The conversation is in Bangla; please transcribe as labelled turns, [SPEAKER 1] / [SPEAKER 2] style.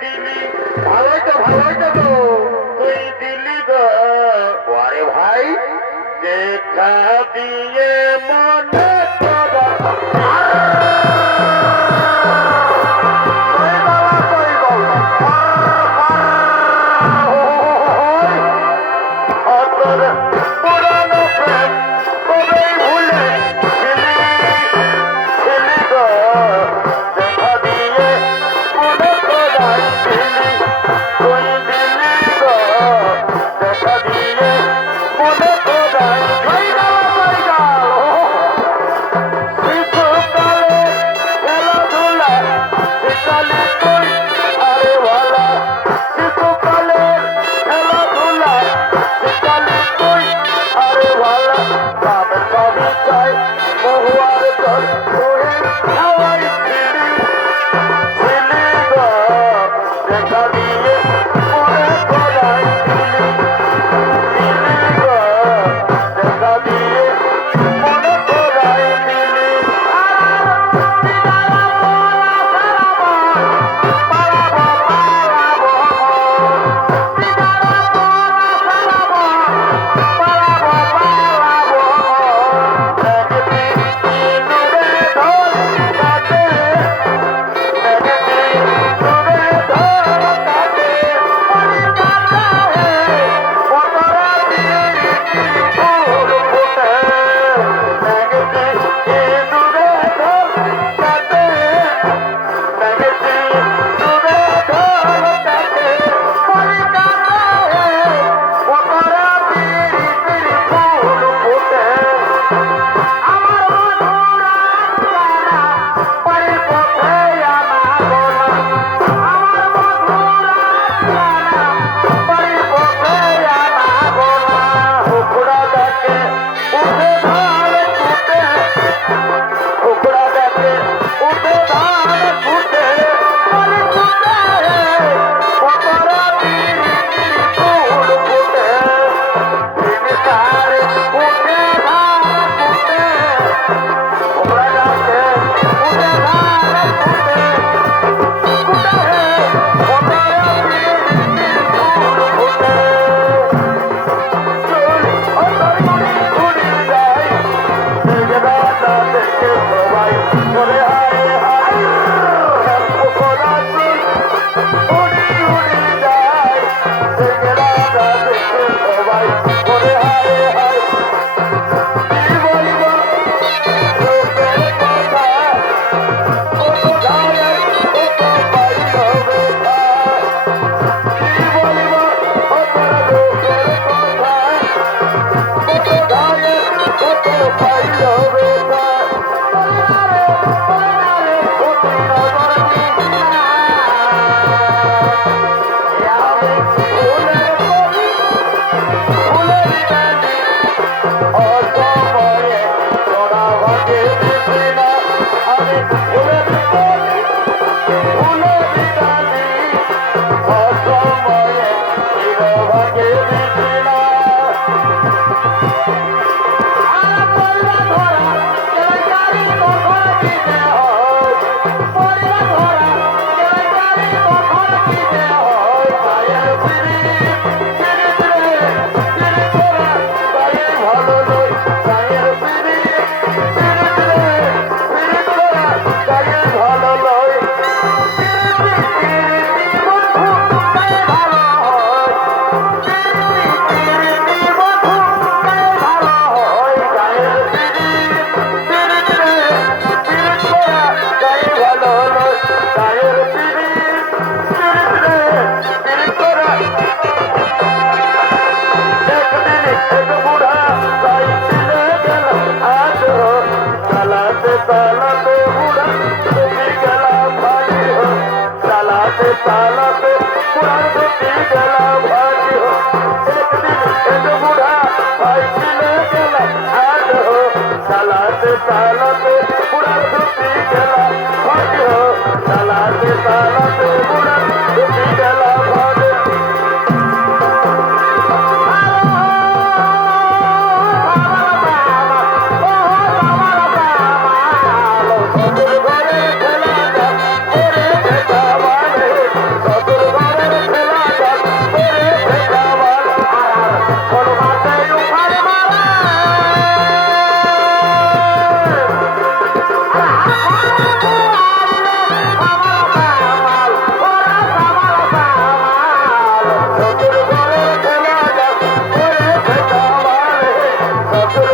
[SPEAKER 1] দিলি ভালোই তো ভালোই তো। তুই দিলি গো। আরে ভাই দেখা দিয়ে মন Thank you. के ताला पे कुरान को पी गला भाई हो एक दिन एक बूढ़ा भाई पीने गला आज हो साला के ताला पे कुरान को पी गला भाई हो Thank you.